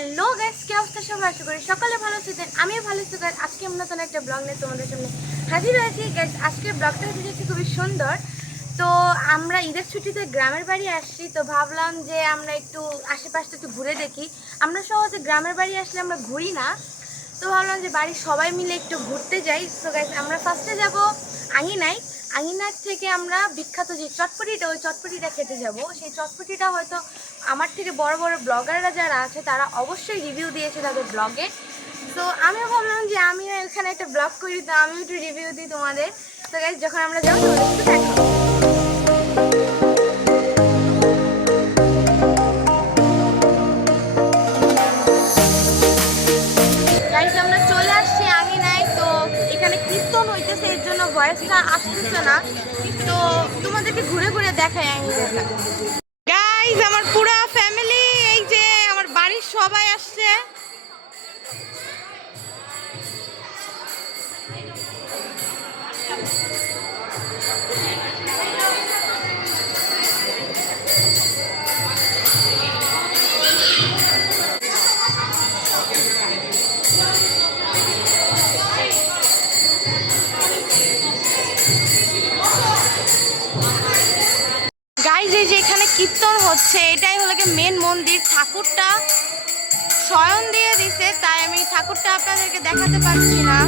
Hello guys, কি অবস্থা সবার? আশা করি সকালে ভালো আছেন। আমিও ভালো আছি গাইস। আজকে আমরা নতুন একটা ব্লগ নিয়ে তোমাদের সামনে হাজির হয়েছি গাইস। আজকের ব্লগটা হচ্ছে খুবই সুন্দর। তো আমরা ঈদের ছুটিতে গ্রামের বাড়ি আসছি, তো ভাবলাম যে আমরা একটু আশেপাশটা একটু ঘুরে দেখি। আমরা সহজে গ্রামের বাড়ি আসলে আমরা ঘুরি না, তো ভাবলাম যে বাড়ির সবাই মিলে একটু ঘুরতে যাই। তো গাইস আমরা ফার্স্টে যাব আঙিনায়। আঙিনার থেকে আমরা বিখ্যাত যে চটপটিটা, ওই চটপটিটা খেতে যাব। সেই চটপটিটা হয়তো আমার থেকে বড় বড় ব্লগাররা যারা আছে তারা অবশ্যই রিভিউ দিয়েছে তাদের ব্লগে। তো আমিও ভাবলাম যে আমিও এখানে একটা ব্লগ করি, তো আমিও একটু রিভিউ দিই তোমাদের। তো গাইস যখন আমরা যাবো তোমাদের একটু দেখো। আমরা চলে আসছি আঙিনায়। তো এখানে কীর্তন হইতেছে, এর জন্য ভয়েসটা আসতেছে না। তো তোমাদেরকে ঘুরে ঘুরে দেখাই আঙিনাটা। গাইস আমার পুরো ফ্যামিলি, এই যে আমার বাড়ির সবাই আসছে। গাইস এই যে এখানে কীর্তন হচ্ছে, এটাই হলো কি মেন মন্দির। ঠাকুরটা শয়ন দিয়ে দিছে, তাই আমি ঠাকুরটা আপনাদেরকে দেখাতে পারছি না।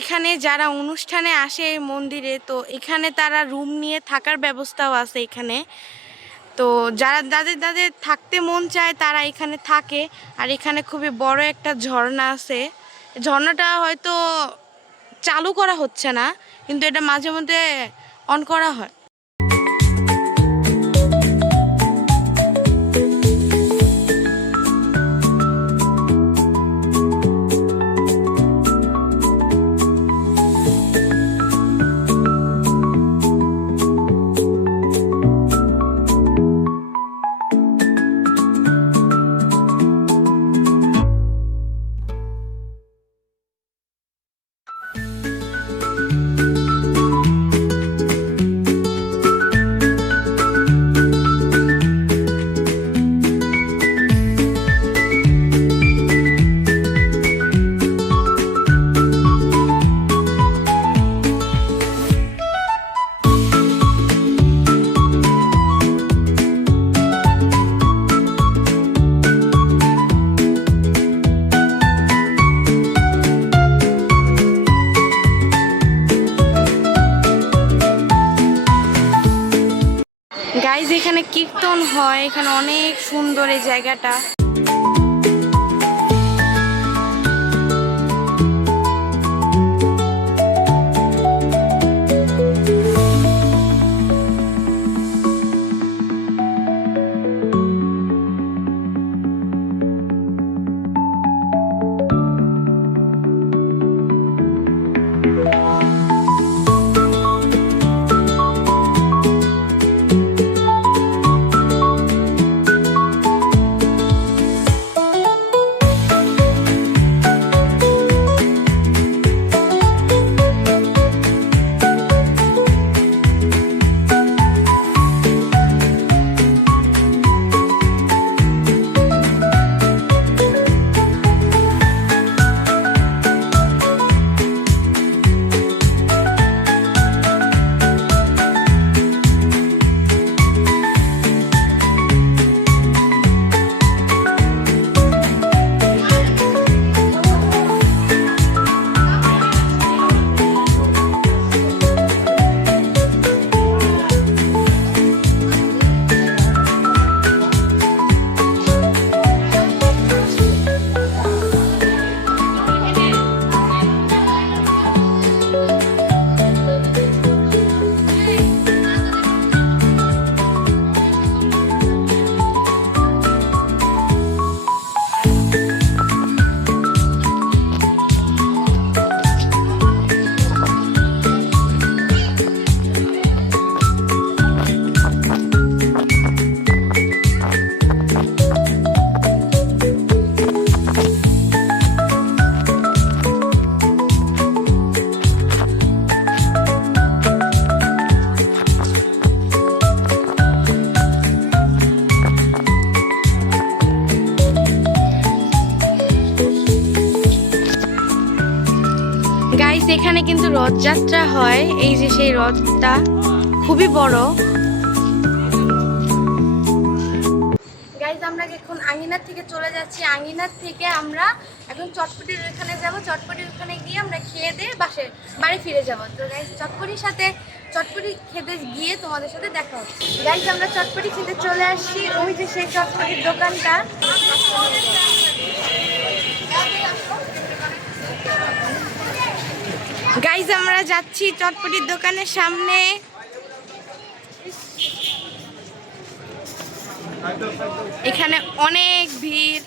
এখানে যারা অনুষ্ঠানে আসে এই মন্দিরে, তো এখানে তারা রুম নিয়ে থাকার ব্যবস্থাও আছে এখানে। তো যারা যাদের থাকতে মন চায় তারা এখানে থাকে। আর এখানে খুবই বড় একটা ঝর্ণা আছে। ঝর্ণাটা হয়তো চালু করা হচ্ছে না, কিন্তু এটা মাঝে মধ্যে অন করা হয়। গাইজ এখানে কীর্তন হয়, এখানে অনেক সুন্দর এই জায়গাটা। গাইস এখানে কিন্তু রথযাত্রা হয়, এই যে সেই রথটা খুবই বড়। গাইস আমরা এখন আঙ্গিনার থেকে চলে যাচ্ছি, আঙ্গিনার থেকে আমরা এখন চটপটির ওখানে যাব, চটপটির ওখানে গিয়ে আমরা খেয়ে দিয়ে বাড়ি ফিরে যাব। তো গাইস চটপটির সাথে চটপটি খেতে গিয়ে তোমাদের সাথে দেখা হচ্ছে। গাইস আমরা চটপটি খেতে চলে আসছি, ওই যে সেই চটপটির দোকানটা। গাইজ আমরা যাচ্ছি চটপটির দোকানের সামনে। এখানে অনেক ভিড়।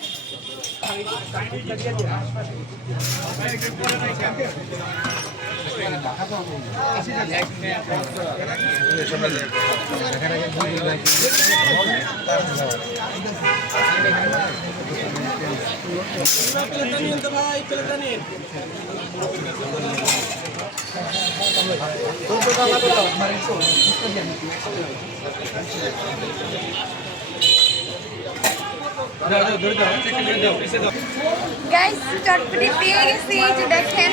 গাইস চটপটি পেয়ে গেছি, এই যে দেখেন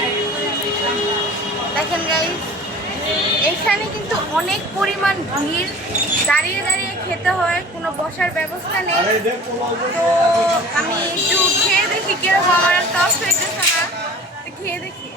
গাইস এখানে কিন্তু অনেক পরিমাণ ভিড়, দাঁড়িয়ে দাঁড়িয়ে খেতে হয়, কোনো বসার ব্যবস্থা নেই। তো আমি একটু খেয়ে দেখি কিরকম, আমার টপ হয়েছে না, খেয়ে দেখি।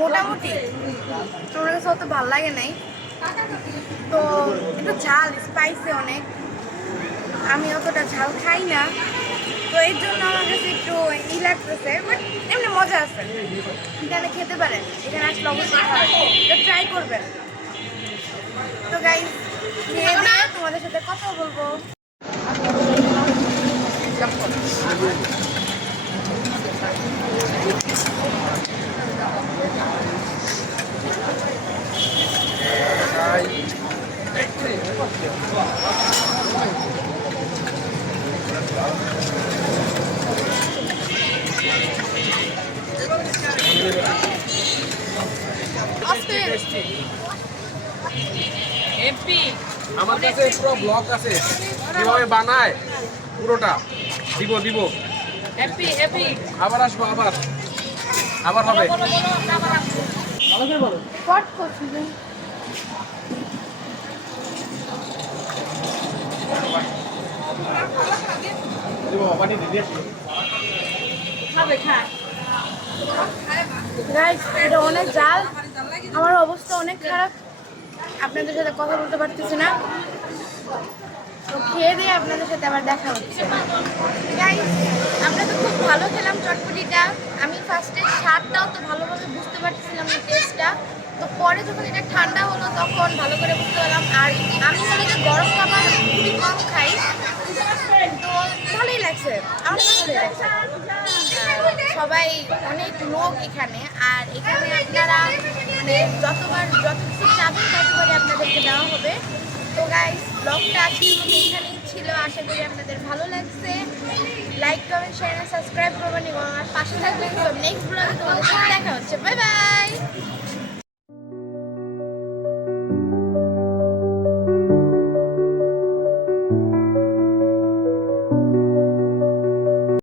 মোটামুটি তোমার কাছে অত ভালো লাগে নাই, তো একটু ঝাল স্পাইসি অনেক, আমি অতটা ঝাল খাই না, তো এর জন্য আমার কাছে একটু লাগতেছে, বাট এমনি মজা আছে। এখানে খেতে পারেন, এখানে আসলে অবশ্যই ট্রাই করবেন। তো গাইস খেয়ে দিয়ে তোমাদের সাথে কথা বলবো। আমার কাছে পুরো ব্লগ আছে কিভাবে বানায়, পুরোটা দিব। আবার আসবো, আবার হবে। গাইস এটা অনেক জাল, আমার অবস্থা অনেক খারাপ, আপনাদের সাথে কথা বলতে পারতেছি না। তো খেয়ে দিয়ে আপনাদের সাথে আবার দেখা হচ্ছে। গাইস আমরা তো খুব ভালো খেলাম চটপটিটা। আমি ফার্স্টে স্বাদটাও তো ভালোভাবে বুঝতে পারছিলাম না, টেস্টটা। তো পরে যখন এটা ঠান্ডা হলো তখন ভালো করে বুঝতে পারলাম। আর আমি হলো যে গরম খাবার খুবই কম খাই, তো ভালোই লাগছে, আমার তো ভালোই লাগছে। সবাই অনেক লোক এখানে, আর এখানে আপনারা মানে যত কিছু চাবেন ততবারই আপনাদেরকে দেওয়া হবে। তো গাইস ব্লগটা আজকের মতো এখানেই ছিল, আশা করি আপনাদের ভালো লাগছে। লাইক কমেন্ট শেয়ার সাবস্ক্রাইব করবেন এবং আমার পাশে থাকবেন। তো নেক্সট ব্লগে তোমাদের সাথে দেখা হচ্ছে। Bye bye.